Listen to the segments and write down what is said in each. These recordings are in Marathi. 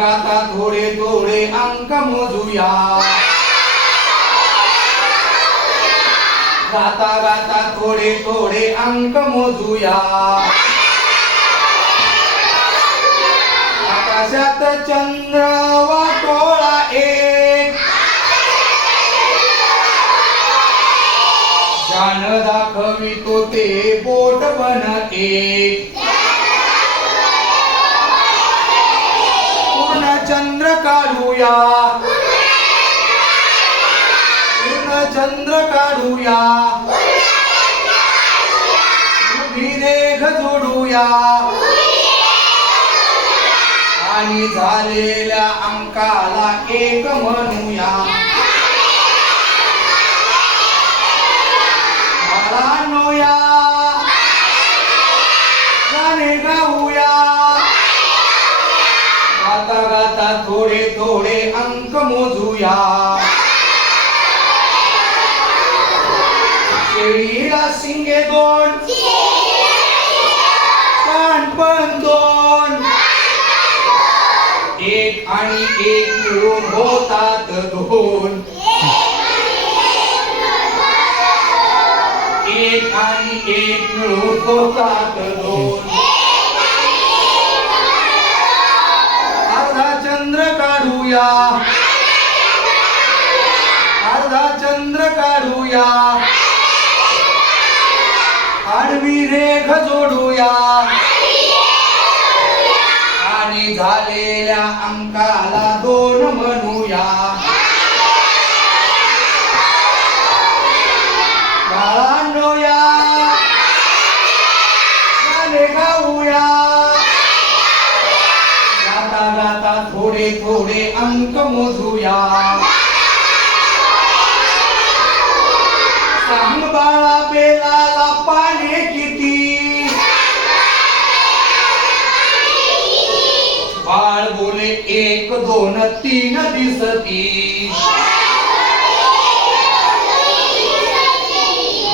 थोडे थोडे अंक मोजूया. गाता गाता थोडे थोडे अंक मोजूया. आकाशात चंद्र वाटोळा एक. जाण दाखवितो ते बोट पण एक. चंद्र काढूया पूर्ण चंद्र काढूया रेघ जोडूया. आणि झालेल्या अंकाला एक म्हणूया. बाळांनोया गाणे गाऊया. आता थोडे थोडे अंक मोजूया. शेळीला शिंगे दोन. कान पण दोन. एक आणि एक मिळून होतात दोन. एक आणि एक मिळून होतात दोन. काढूया. अर्धा चंद्र काढूया. आडवी रेख जोडूया. आणि झालेल्या अंकाला दोन म्हणूया. थोडे थोडे अंक मोजूया. सांग बाळा बेलाला पाने किती? बाळ बोले एक दोन तीन दिसती.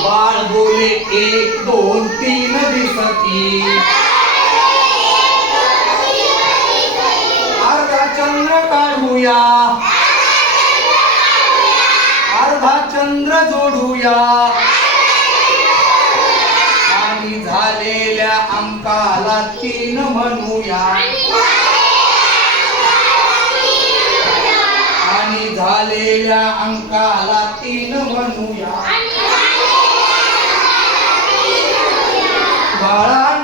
बाळ बोले एक दोन तीन दिसती अर्धा चंद्र काढूया अर्धा चंद्र जोडूया. आणि झालेल्या अंकाला तीन म्हणूया. आणि झालेल्या अंकाला तीन म्हणूया. बाळा